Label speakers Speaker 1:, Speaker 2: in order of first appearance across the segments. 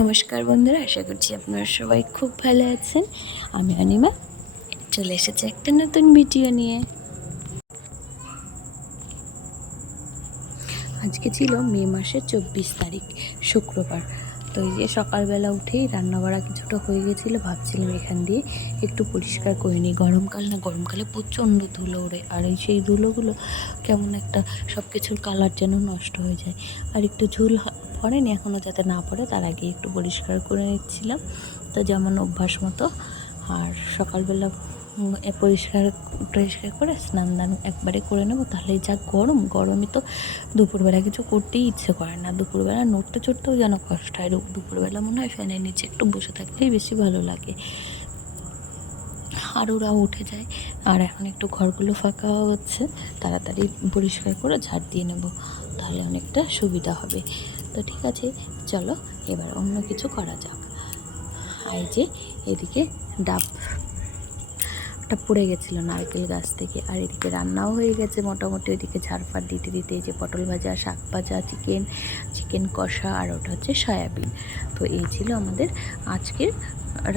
Speaker 1: নমস্কার বন্ধুরা, আশা করছি আপনারা সবাই খুব ভালো আছেন। আমি অনিমা, চলে এসেছি একটা নতুন ভিডিও নিয়ে। আজকে ছিল মে মাসের চব্বিশ তারিখ, শুক্রবার। তো এই যে সকালবেলা উঠেই রান্না রান্নাবাড়া কিছুটা হয়ে গেছিল, ভাবছিলাম এখান দিয়ে একটু পরিষ্কার করে নিই। গরমকাল না, গরমকালে প্রচণ্ড ধুলো ওড়ে। আর এই সেই ধুলোগুলো কেমন একটা সব কিছুর কালার যেন নষ্ট হয়ে যায়। আর একটু ঝুল পড়েনি, এখনও যাতে না পড়ে, তার আগে একটু পরিষ্কার করে নিচ্ছিলাম। তো যেমন অভ্যাস মতো। আর সকালবেলা পরিষ্কার পরিষ্কার করে স্নান দান একবারে করে নেব তাহলে যা গরম গরমে তো দুপুরবেলা কিছু করতেই ইচ্ছে করে না। দুপুরবেলা নড়তে চড়তেও যেন কষ্ট হয় দুপুরবেলা মনে হয় ফ্যানের নিচে একটু বসে থাকলেই বেশি ভালো লাগে। আর ওরা উঠে যায়, আর এখন একটু ঘরগুলো ফাঁকা হচ্ছে, তাড়াতাড়ি পরিষ্কার করে ঝাড় দিয়ে নেব, তাহলে অনেকটা সুবিধা হবে। তো ঠিক আছে, চলো এবার অন্য কিছু করা যাক। আর এই যে, এদিকে ডাব টা পড়ে গেছিল নারকেল গাছ থেকে। আর এদিকে রান্নাও হয়ে গেছে মোটামুটি। ওইদিকে ঝাড়ফাড় দিতে দিতে যে পটল ভাজা, শাক ভাজা, চিকেন চিকেন কষা আর ওটা হচ্ছে সয়াবিন। তো এই ছিল আমাদের আজকের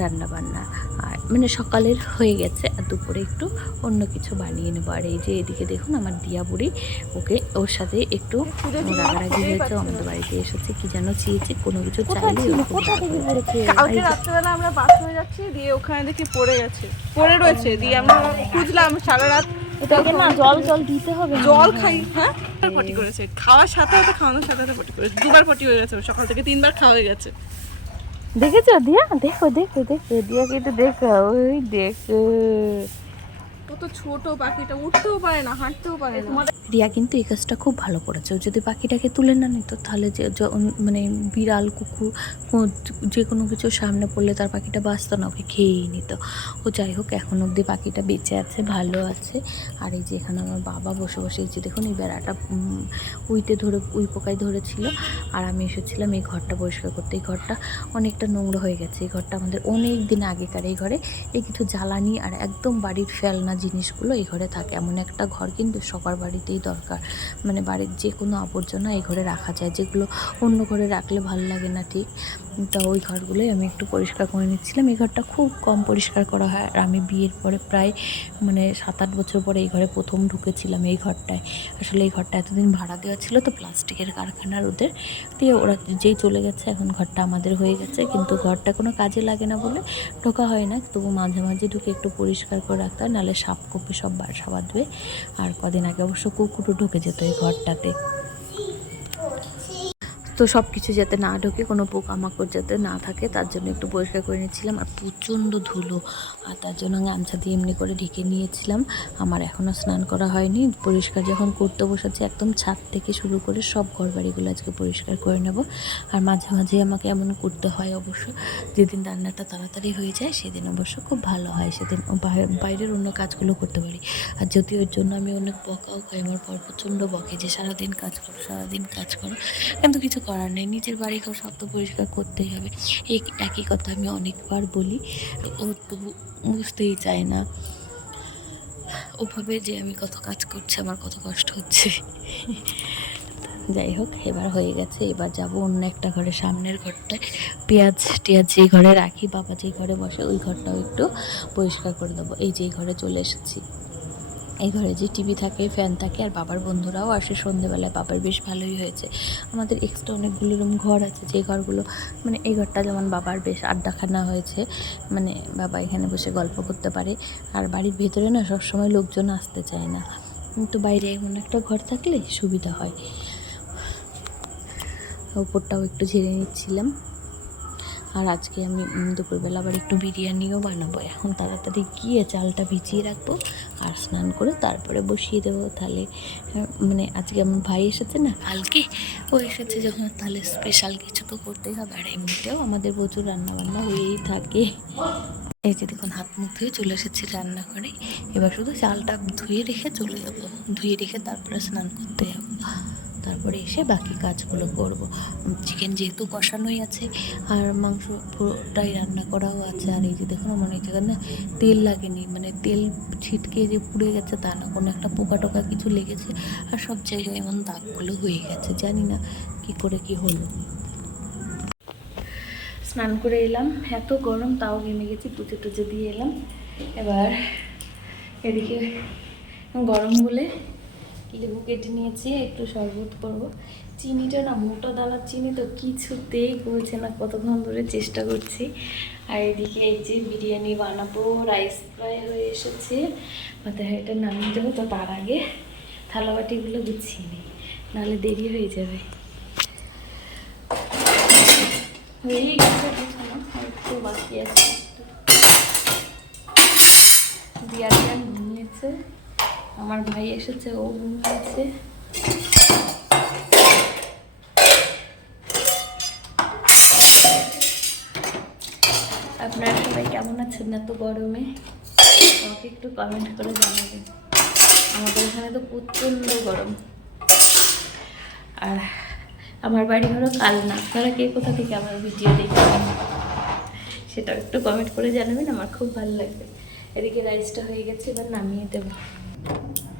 Speaker 1: রান্না বান্না আর মানে সকালের হয়ে গেছে আর দুপুরে একটু অন্য কিছু বানিয়ে নেব। আর এই যে এদিকে দেখুন আমার দিয়া বুড়ি ওকে ওর সাথে একটু রাগারাগি হয়েছে আমাদের বাড়িতে এসেছে কি যেন চেয়েছে কোনো কিছু চাইলে
Speaker 2: রাত্রেবেলা আমরা বাস হয়ে যাচ্ছি দিয়ে ওখানে দেখি পড়ে গেছে। পড়ে রয়েছে দিয়ে আমরা খুঁজলাম সারা রাত।
Speaker 1: না জল জল দিতে হবে
Speaker 2: জল খাই হ্যাঁ? পটি করেছে। খাওয়ার সাথে সাথে খাওয়ানোর সাথে সাথে পটি করেছে। দুবার পটি হয়ে গেছে ওর সকাল থেকে তিনবার খাওয়া হয়ে গেছে।
Speaker 1: দেখেছ? দিয়া? দেখো দেখো দেখো। দিয়া কিন্তু দেখো ওই দেখো।
Speaker 2: ছোট পাখিটা, উঠতেও পারে না, হাঁটতেও পারে না।
Speaker 1: রিয়া কিন্তু এই কাজটা খুব ভালো করেছে। যদি পাখিটাকে তুলে না নিত, তাহলে যে মানে বিড়াল, কুকুর যে কোনো কিছু সামনে পড়লে তার পাখিটা বাঁচত না, ওকে খেয়েই নিত। ও যাই হোক, এখন অবধি পাখিটা বেঁচে আছে, ভালো আছে। আর এই যে এখানে আমার বাবা বসে বসে, এই যে দেখুন, এই বেড়াটা উইতে ধরে, উই পোকায় ধরেছিল। আর আমি এসেছিলাম এই ঘরটা পরিষ্কার করতে। এই ঘরটা অনেকটা নোংরা হয়ে গেছে। এই ঘরটা আমাদের অনেক দিন আগেকার এই ঘরে। এই কিছু জ্বালানি আর একদম বাড়ির ফেলনা জিনিসগুলো এই ঘরে থাকে। এমন একটা ঘর কিন্তু সবার বাড়িতেই দরকার। মানে বাড়ির যে কোনো আবর্জনা এই ঘরে রাখা যায়। যেগুলো অন্য ঘরে রাখলে ভালো লাগে না, ঠিক? তো ওই ঘরগুলোই আমি একটু পরিষ্কার করে নিচ্ছিলাম। এই ঘরটা খুব কম পরিষ্কার করা হয় আর আমি বিয়ের পরে প্রায় মানে সাত আট বছর পরে এই ঘরে প্রথম ঢুকেছিলাম এই ঘরটায়। আসলে এই ঘরটা এতদিন ভাড়া দেওয়া ছিল তো প্লাস্টিকের কারখানার ওদের দিয়ে ওরা যেই চলে গেছে, এখন ঘরটা আমাদের হয়ে গেছে। কিন্তু ঘরটা কোনো কাজে লাগে না বলে ঢোকা হয় না। তবু মাঝে মাঝে ঢুকে একটু পরিষ্কার করে রাখতে হয়, নাহলে সাপ কপি সব বাসা বাঁধবে। আর কদিন আগে অবশ্য কুকুরও ঢুকে যেত এই ঘরটাতে। তো সব কিছু যাতে না ঢোকে, কোনো পোকামাকড় যাতে না থাকে, তার জন্য একটু পরিষ্কার করে নিয়েছিলাম আর প্রচণ্ড ধুলো। আর তার জন্য আমি গামছা দিয়ে এমনি করে ঢেকে নিয়েছিলাম। আমার এখনও স্নান করা হয়নি। পরিষ্কার যখন করতে বসেছি, একদম ছাদ থেকে শুরু করে সব ঘর বাড়িগুলো আজকে পরিষ্কার করে নেব। আর মাঝে মাঝে আমাকে এমন করতে হয় অবশ্য, যেদিন রান্নাটা তাড়াতাড়ি হয়ে যায়, সেদিন অবশ্য খুব ভালো হয়, সেদিন বাইরের অন্য কাজগুলো করতে পারি। আর যদি ওর জন্য আমি অনেক বকাও খাই, আমার পর প্রচণ্ড বকে যে সারাদিন কাজ করো, সারাদিন কাজ করো। কিন্তু কিছু করার নেই। নিজের বাড়ি ঘর সব তো পরিষ্কার করতেই হবে। এই একই কথা আমি অনেকবার বলি ও তো বুঝতেই চায় না। ওভাবে যে আমি কত কাজ করছি, আমার কত কষ্ট হচ্ছে। যাই হোক, এবার হয়ে গেছে। এবার যাব অন্য একটা ঘরে, সামনের ঘরটায়। পেঁয়াজ টিয়াজ যেই ঘরে রাখি, বাবা যেই ঘরে বসে, ওই ঘরটাও একটু পরিষ্কার করে দেবো। এই যেই ঘরে চলে এসেছি। এই ঘরে যে টিভি থাকে, ফ্যান থাকে আর বাবার বন্ধুরাও আসে সন্ধেবেলায়। বাবার বেশ ভালোই হয়েছে। আমাদের এক্সট্রা অনেকগুলো রুম ঘর আছে। যে ঘরগুলো মানে এই ঘরটা যেমন বাবার বেশ আড্ডাখানা হয়েছে মানে বাবা এখানে বসে গল্প করতে পারে। আর বাড়ির ভেতরে না সবসময় লোকজন আসতে চায় না। কিন্তু বাইরে এমন একটা ঘর থাকলে সুবিধা হয়। ওপরটাও একটু ঝেড়ে নিচ্ছিলাম। আর আজকে আমি দুপুরবেলা আবার একটু বিরিয়ানিও বানাবো। এখন তাড়াতাড়ি গিয়ে চালটা ভিজিয়ে রাখব আর স্নান করে তারপরে বসিয়ে দেবো। তাহলে মানে আজকে আমার ভাই এসেছে না, কালকে ও এসেছে যখন, তাহলে স্পেশাল কিছু তো করতেই হবে। আর এমনিতেও আমাদের প্রচুর রান্নাবান্না হয়েই থাকে। এই যে দেখুন, হাত মুখ ধুয়ে চলে এসেছি রান্না করে এবার শুধু চালটা ধুয়ে রেখে চলে যাব। ধুয়ে রেখে তারপরে স্নান করতে যাব। তারপরে এসে বাকি কাজগুলো করব। চিকেন যেহেতু কষানোই আছে, আর মাংস পুরোটাই রান্না করাও আছে। আর এই যে দেখুন মনে হচ্ছে না তেল লাগেনি মানে তেল ছিটকে যে পুড়ে গেছে তা না, কোনো একটা পোকা টোকা কিছু লেগেছে, আর সব জায়গায় এমন দাগগুলো হয়ে গেছে, জানি না কি করে কি হলো। স্নান করে এলাম, এত গরম তাও ঘেমে গেছি পুজো টুজো দিয়ে এলাম। এবার এদিকে গরম বলে লেবু কেটে নিয়েছি, একটু শরবত করব। চিনিটা না, মোটা দানার চিনি তো কিছুতেই কমছে না, কতক্ষণ ধরে চেষ্টা করছি। আর এদিকে এই যে বিরিয়ানি বানাবো রাইস ফ্রাই হয়ে এসেছে। মাথায় এটা নামিয়ে দেবো তো তার আগে থালাবাটিগুলো গুছিয়ে নিই, নাহলে দেরি হয়ে যাবে। হয়েই গেছে একটু বাকি আছে। দিয়া দিয়া ঘুমিয়েছে আমার ভাই এসেছে, ও ঘুমিয়েছে আপনারা সবাই কেমন আছেন এত গরমে? আমাকে একটু কমেন্ট করে জানাবেন। আমাদের এখানে তো প্রচণ্ড গরম। আর আমার বাড়ি হলো কালনা। আপনারা কে কোথা থেকে আমার ভিডিও দেখবেন সেটা একটু কমেন্ট করে জানাবেন, আমার খুব ভালো লাগবে। এদিকে রাইসটা হয়ে গেছে, এবার নামিয়ে দেবো। Thank you.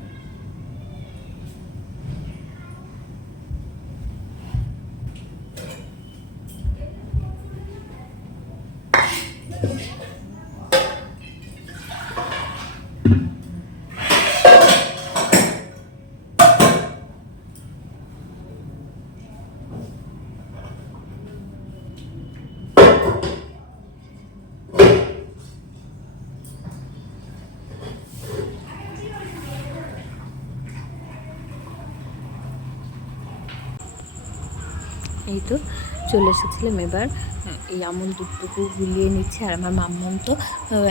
Speaker 1: এই তো চলে এসেছিলাম এবার। এই আমল দুধটুকু গুলিয়ে নিচ্ছে আর আমার মাম্মাম তো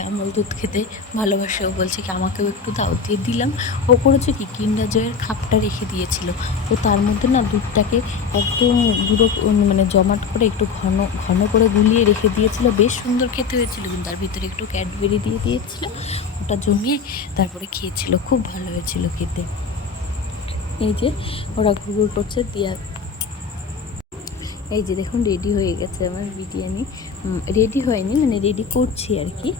Speaker 1: আমল দুধ খেতে ভালোবাসে। ও বলছে কি, আমাকেও একটু দাও। দিয়ে দিলাম। ও করেছে কি কিন্ডার জয়ের খাপটা রেখে দিয়েছিল। তো তার মধ্যে না দুধটাকে একদম গুঁড়ো মানে জমাট করে একটু ঘন ঘন করে গুলিয়ে রেখে দিয়েছিল। বেশ সুন্দর খেতে হয়েছিল, কিন্তু তার ভিতরে একটু ক্যাডবেরি দিয়ে দিয়েছিল। ওটা জমিয়ে তারপরে খেয়েছিল। খুব ভালো হয়েছিল খেতে। এই যে ওরা ঘুরঘুর করছে, দিয়া এই যে দেখুন রেডি হয়ে গেছে আমার বিরিয়ানি। রেডি হয়নি মানে রেডি করছি আর কি।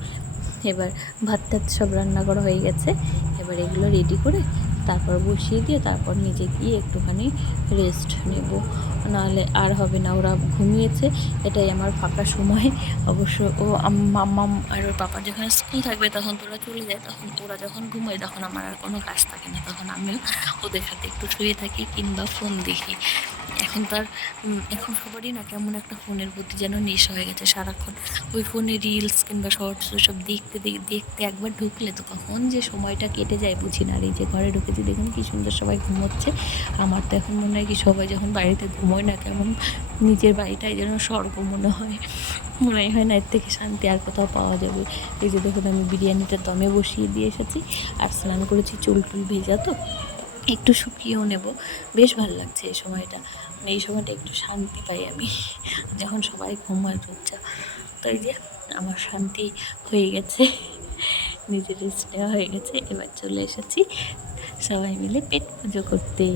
Speaker 1: এবার ভাত টাত সব রান্না করা হয়ে গেছে। এবার এগুলো রেডি করে তারপর বসিয়ে দিয়ে তারপর নিজে গিয়ে একটুখানি রেস্ট নেব। নাহলে আর হবে না, ওরা ঘুমিয়েছে। এটাই আমার ফাঁকা সময়। অবশ্য ও মাম্মাম আর ওর পাপার যখন স্কুল থাকবে, তখন তো ওরা চলে যায়। তখন ওরা যখন ঘুমোয়, তখন আমার আর কোনো কাজ থাকে না। তখন আমিও ওদের সাথে একটু শুয়ে থাকি কিংবা ফোন দেখি। এখন তার এখন সবারই না কেমন একটা ফোনের প্রতি যেন নেশা হয়ে গেছে সারাক্ষণ। ওই ফোনে রিলস কিংবা শর্টস সব দেখতে দেখতে একবার ঢুকলে তো কখন যে সময়টা কেটে যায় বুঝি না। আর এই যে ঘরে ঢুকেছি দেখুন কি সুন্দর সবাই ঘুমোচ্ছে। আমার তো এখন মনে হয় কি সবাই যখন বাড়িতে ঘুমোয় না কেমন নিজের বাড়িটাই যেন স্বর্গ মনে হয়। মনে হয় না এর থেকে শান্তি আর কোথাও পাওয়া যাবে। এই যে দেখুন আমি বিরিয়ানিটা দমে বসিয়ে দিয়ে এসেছি। আর স্নান করেছি চুল টুল ভেজা তো। একটু শুকিয়েও নেব। বেশ ভালো লাগছে এই সময়টা। মানে এই সময়টা একটু শান্তি পাই আমি। যখন সবাই ঘুমায় চুপচাপ। তো এই যে আমার শান্তি হয়ে গেছে। নিজের রেস্ট নেওয়া হয়ে গেছে। এবার চলে এসেছি সবাই মিলে পেট পুজো করতে।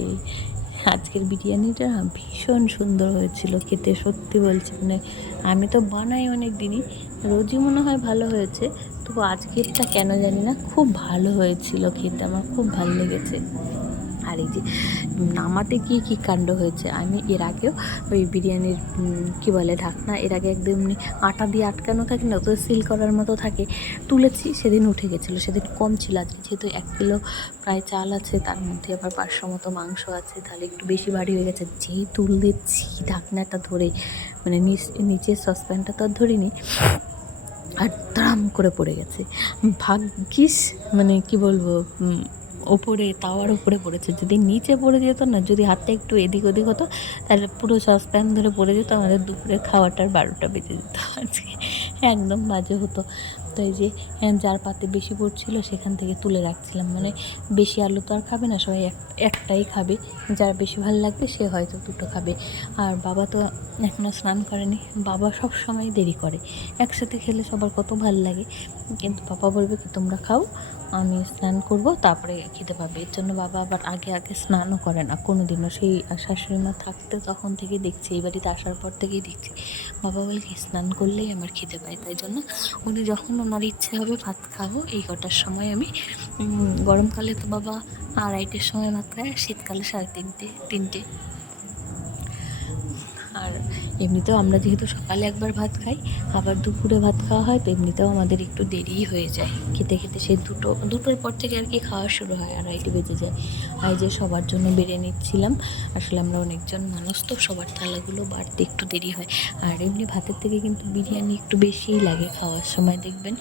Speaker 1: আজকের বিরিয়ানিটা ভীষণ সুন্দর হয়েছিল। খেতে সত্যি বলছি মানে আমি তো বানাই অনেক দিনই। রোজই মনে হয় ভালো হয়েছে। তবু আজকেরটা কেন জানি না, খুব ভালো হয়েছিল খেতে। আমার খুব ভালো লেগেছে। আর এই যে নামাতে গিয়ে কী কাণ্ড হয়েছে? আমি এর আগেও ওই বিরিয়ানির কী বলে ঢাকনা, এর আগে একদম আটা দিয়ে আটকানো থাকে না তো সিল করার মতো থাকে। তুলেছি, সেদিন উঠে গেছিল, সেদিন কম ছিল আজকে, যেহেতু এক কিলো প্রায় চাল আছে, তার মধ্যে আবার পাঁচশো মতো মাংস আছে, তাহলে একটু বেশি বাড়ি হয়ে গেছে। যেই তুল দিচ্ছি ঢাকনাটা ধরে মানে নিচ, নিচের সসপ্যানটা তো আর ধরিনি, আর দ্রাম করে পড়ে গেছে। ভাগ্যিস মানে কি বলব ওপরে তাওয়ার উপরে পড়েছে। যদি নিচে পড়ে যেত না, যদি হাতটা একটু এদিক ওদিক হতো, তাহলে পুরো সসপ্যান ধরে পড়ে যেত। আমাদের দুপুরে খাওয়াটার বারোটা বেজে যেত আজকে। একদম বাজে হতো। তো এই যে যার পাতে বেশি পড়ছিল সেখান থেকে তুলে রাখছিলাম। মানে বেশি আলু তো আর খাবে না, সবাই এক, একটাই খাবে। যার বেশি ভালো লাগবে সে হয়তো দুটো খাবে। আর বাবা তো এখনও স্নান করেনি, বাবা সব সময় দেরি করে। একসাথে খেলে সবার কত ভালো লাগে। কিন্তু বাবা বলবে কি, তোমরা খাও, আমি স্নান করব, তারপরে খেতে পাবে। এর জন্য বাবা আবার আগে আগে স্নানও করে না। কোনো দিনও সেই শাশুড়ি মা থাকতে তখন থেকে দেখছি, এই বাড়িতে আসার পর থেকেই দেখছি। বাবা বলে স্নান করলেই আমার খেতে পায়। তাই জন্য উনি যখন ওনার ইচ্ছে হবে ভাত খাব। এই কটার সময় আমি গরমকালে তো বাবা আড়াইটের সময় ভাত খায় শীতকালে সাড়ে তিনটে তিনটে। এমনিতেও আমরা যেহেতু সকালে একবার ভাত খাই, আবার দুপুরে ভাত খাওয়া হয় তো এমনিতেও আমাদের একটু দেরিই হয়ে যায়। খেতে খেতে সেই দুটো, দুটোর পর থেকে আর কি খাওয়া শুরু হয় আড়াইটে বেজে যায়। আর যে সবার জন্য বেড়ে নিচ্ছিলাম, আসলে আমরা অনেকজন মানুষ, তো সবার থালাগুলো বাড়তে একটু দেরি হয়। আর এমনি ভাতের থেকে কিন্তু বিরিয়ানি একটু বেশিই লাগে খাওয়ার সময়, দেখবেন।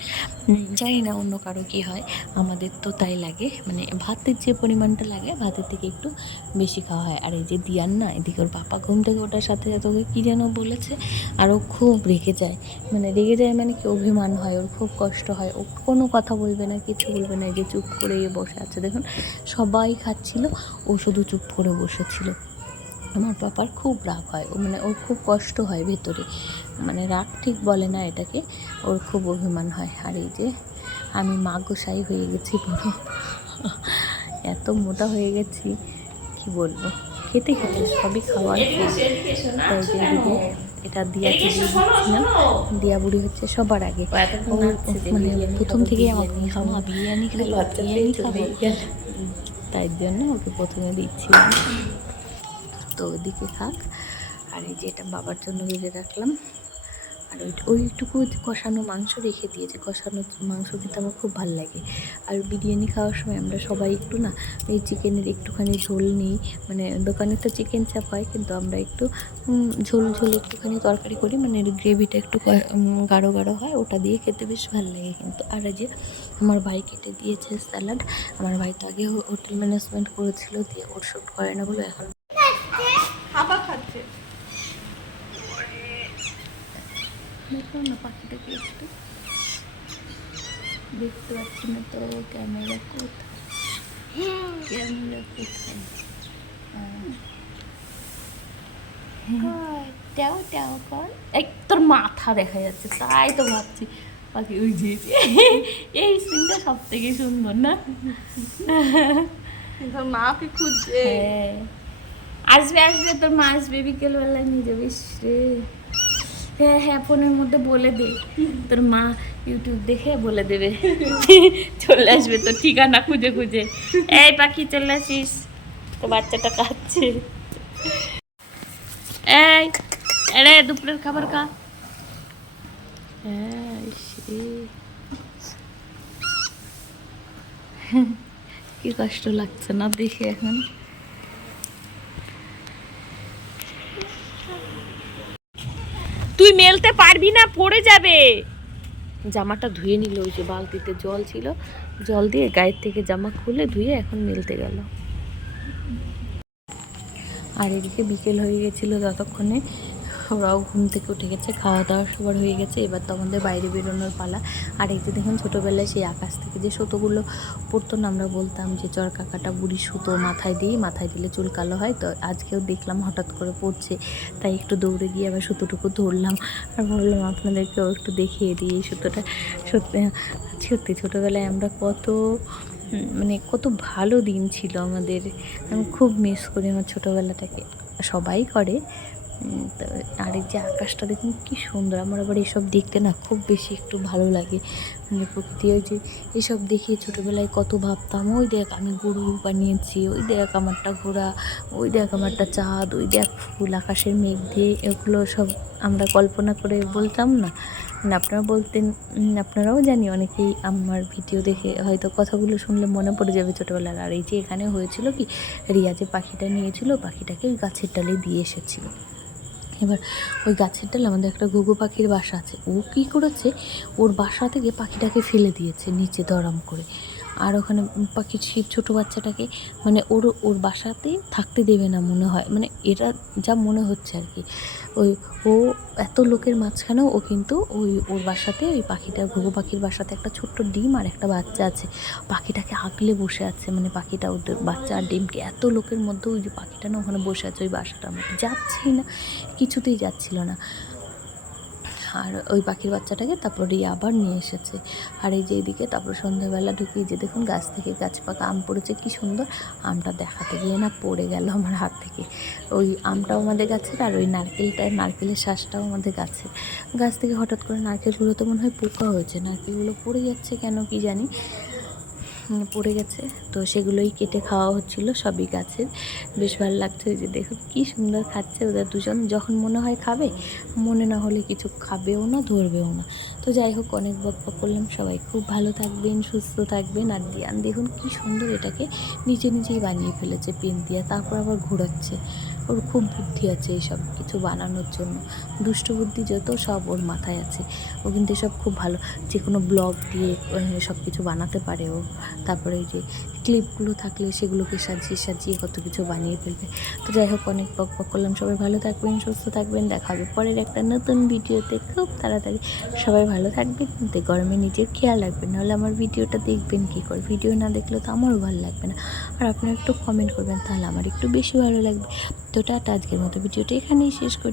Speaker 1: জানি না অন্য কারও কী হয়, আমাদের তো তাই লাগে। মানে ভাতের যে পরিমাণটা লাগে, ভাতের থেকে একটু বেশি খাওয়া হয়। আর এই যে দিয়ান না, এদিকে ওর পাপা ঘুম থেকে ওঠার সাথে সাথে ওকে কী যেন বলেছে আর ও খুব রেগে যায়। মানে রেগে যায় মানে কি অভিমান হয়, ওর খুব কষ্ট হয়। ও কোনো কথা বলবে না, কিছু বলবে না যে চুপ করে বসে আছে। দেখুন, সবাই খাচ্ছিল, ও শুধু চুপ করে বসেছিল। আমার পাপার খুব রাগ হয়, ও মানে ওর খুব কষ্ট হয় ভেতরে। মানে রাগ ঠিক বলে না এটাকে, ওর খুব অভিমান হয়। আর এই যে আমি মা গোসাই হয়ে গেছি পুরো। এত মোটা হয়ে গেছি, কি বলব? খেতে খেতে সবই খাওয়ার এদিকে এটা দিয়া দিয়ে দিচ্ছিলাম দিয়া বুড়ি হচ্ছে সবার আগে। মানে প্রথম থেকে আমাকে খাওয়া বিরিয়ানি খাব বিরিয়ানি খাব। তাই জন্য ওকে প্রথমে দিচ্ছি। তো ওদিকে থাক। আর এই যে এটা বাবার জন্য ভেজে রাখলাম। আর ওই ওইটুকু কষানো মাংস রেখে দিয়েছে। কষানো মাংস কিন্তু আমার খুব ভালো লাগে। আর বিরিয়ানি খাওয়ার সময় আমরা সবাই একটু না, এই চিকেনের একটুখানি ঝোল নিই। মানে দোকানে তো চিকেন চাপ হয়, কিন্তু আমরা একটু ঝোল ঝোল একটুখানি তরকারি করি। মানে গ্রেভিটা একটু গাঢ় গাঢ় হয়, ওটা দিয়ে খেতে বেশ ভালো লাগে কিন্তু। আর যে আমার ভাই কেটে দিয়েছে স্যালাড। আমার ভাই তো আগে হোটেল ম্যানেজমেন্ট করেছিল, দিয়ে ওর শ্যুট করে না বলে এখন
Speaker 2: খাচ্ছে
Speaker 1: দেখো না পাখিটাকে একটু? দেখতে পাচ্ছি না তো ক্যামেরা কোথায়? ক্যামেরা কোথায়? ট্যাও ট্যাও কর। এই তোর মাথা দেখা যাচ্ছে তাই তো ভাবছি। পাখি ওই যে। এই সিনটা সব থেকে সুন্দর না?
Speaker 2: তোর মাকে খুঁজছে।
Speaker 1: হ্যাঁ। আসবে আসবে তোর মা আসবে বিকেলবেলায় নিয়ে যাবে ইস রে। হ্যাঁ হ্যাঁ ফোনের মধ্যে বলে দে। তোর মা ইউটিউব দেখে বলে দেবে। চলে আসবে তোর ঠিকানা খুঁজে খুঁজে। এই পাখি, চলে আসিস। তো বাচ্চাটা কাচ্ছে এই, এরে, দুপুরের খাবার খা। কি কষ্ট লাগছে না দেখে এখন? তুই মেলতে পারবি না, পড়ে যাবে। জামাটা ধুয়ে নিল, ওই যে বালতিতে জল ছিল, জল দিয়ে গায়ের থেকে জামা খুলে ধুয়ে এখন মেলতে গেল। আর এদিকে বিকেল হয়ে গেছিল ততক্ষণে। ওরাও ঘুম থেকে উঠে গেছে খাওয়া দাওয়া সবার হয়ে গেছে। এবার তো আমাদের বাইরে বেরোনোর পালা। আর যে দেখুন ছোটোবেলায় সেই আকাশ থেকে যে সুতোগুলো পড়তো না, আমরা বলতাম যে, চর কাকাটা বুড়ি সুতো মাথায় দিই, মাথায় দিলে চুল কালো হয়। তো আজকেও দেখলাম হঠাৎ করে পড়ছে। তাই একটু দৌড়ে গিয়ে আবার সুতোটুকু ধরলাম। আর ভাবলাম আপনাদেরকেও একটু দেখিয়ে দিই এই সুতোটা। সত্যি সত্যি ছোটোবেলায় আমরা কত মানে কত ভালো দিন ছিল আমাদের। আমি খুব মিস করি আমার ছোটোবেলাটাকে। সবাই করে আর এই যে আকাশটা দেখুন কি সুন্দর। আমার আবার এসব দেখতে না খুব বেশি একটু ভালো লাগে। মানে প্রকৃতি, ওই যে এসব দেখি ছোটোবেলায় কত ভাবতাম, ওই দেখ আমি গরু বানিয়েছি ওই দেখ আমারটা ঘোড়া, ওই দেখ আমারটা চাঁদ, ওই দেখ ফুল, আকাশের মেঘ দিয়ে এগুলো সব আমরা কল্পনা করে বলতাম না। মানে আপনারা বলতেন আপনারাও জানি অনেকেই আমার ভিডিও দেখে হয়তো কথাগুলো শুনলে মনে পড়ে যাবে ছোটোবেলার। আর এই যে এখানে হয়েছিল কি, রিয়া যে পাখিটা নিয়েছিল, পাখিটাকে ওই গাছের ডালে দিয়ে এসেছিল। এবার ওই গাছের ডালে আমাদের একটা ঘুঘু পাখির বাসা আছে। ও কী করেছে? ওর বাসা থেকে পাখিটাকে ফেলে দিয়েছে নিচে দরম করে। আর ওখানে পাখির সেই ছোটো বাচ্চাটাকে মানে ওর ওর বাসাতে থাকতে দেবে না মনে হয়। মানে এটা যা মনে হচ্ছে আর কি। ওই, ও এত লোকের মাঝখানেও ও কিন্তু ওই, ওর বাসাতে, ওই পাখিটা, ঘুঘু পাখির বাসাতে একটা ছোট্ট ডিম আর একটা বাচ্চা আছে। পাখিটাকে আঁকলে বসে আছে মানে পাখিটা ওদের বাচ্চা আর ডিমকে এত লোকের মধ্যে ওই যে পাখিটা না ওখানে বসে আছে ওই বাসাটার মধ্যে। যাচ্ছেই না, কিছুতেই যাচ্ছিল না। আর ওই পাখির বাচ্চাটাকে তারপর রিয়া আবার নিয়ে এসেছে। আর এই যে এদিকে তারপর সন্ধ্যাবেলা ঢুকিয়ে যে দেখুন গাছ থেকে গাছ পাকা আম পড়েছে, কি সুন্দর। আমটা দেখাতে গিয়ে না পড়ে গেল আমার হাত থেকে। ওই আমটাও আমাদের গাছের আর ওই নারকেলটা, নারকেলের শ্বাসটাও আমাদের গাছের। গাছ থেকে হঠাৎ করে নারকেলগুলো তো মনে হয় পোকা হয়েছে। নারকেলগুলো পড়ে যাচ্ছে কেন কি জানি। পড়ে গেছে। তো সেগুলোই কেটে খাওয়া হচ্ছিল, সবই গাছের। বেশ ভালো লাগছে যে দেখুন, কী সুন্দর খাচ্ছে ওদের দুজন। যখন মনে হয় খাবে, মনে না হলে কিছু খাবেও না, ধরবেও না। তো যাই হোক, অনেক বক বক করলাম। সবাই খুব ভালো থাকবেন, সুস্থ থাকবেন। আর দিয়ান দেখুন, কী সুন্দর এটাকে নিজে নিজেই বানিয়ে ফেলেছে পেন দিয়ে তারপর আবার ঘোরাচ্ছে। ওর খুব বুদ্ধি আছে এইসব কিছু বানানোর জন্য। দুষ্ট বুদ্ধি যত সব ওর মাথায় আছে। ও কিন্তু এসব খুব ভালো। যে কোনো ব্লগ দিয়ে সব কিছু বানাতে পারে ও। তারপরে যে ক্লিপগুলো থাকলে সেগুলোকে সাজিয়ে সাজিয়ে কত কিছু বানিয়ে ফেলবে। তো যাই হোক, অনেক পক পক করলাম। সবাই ভালো থাকবেন, সুস্থ থাকবেন। দেখা হবে পরের একটা নতুন ভিডিওতে। খুব তাড়াতাড়ি। সবাই ভালো থাকবেন, কিন্তু গরমে নিজের খেয়াল রাখবেন। নাহলে আমার ভিডিওটা দেখবেন কী করে? ভিডিও না দেখলে তো আমারও ভালো লাগবে না। আর আপনারা একটু কমেন্ট করবেন, তাহলে আমার একটু বেশি ভালো লাগবে। তো টাটা, আজকের মতো ভিডিওটা এখানেই শেষ করি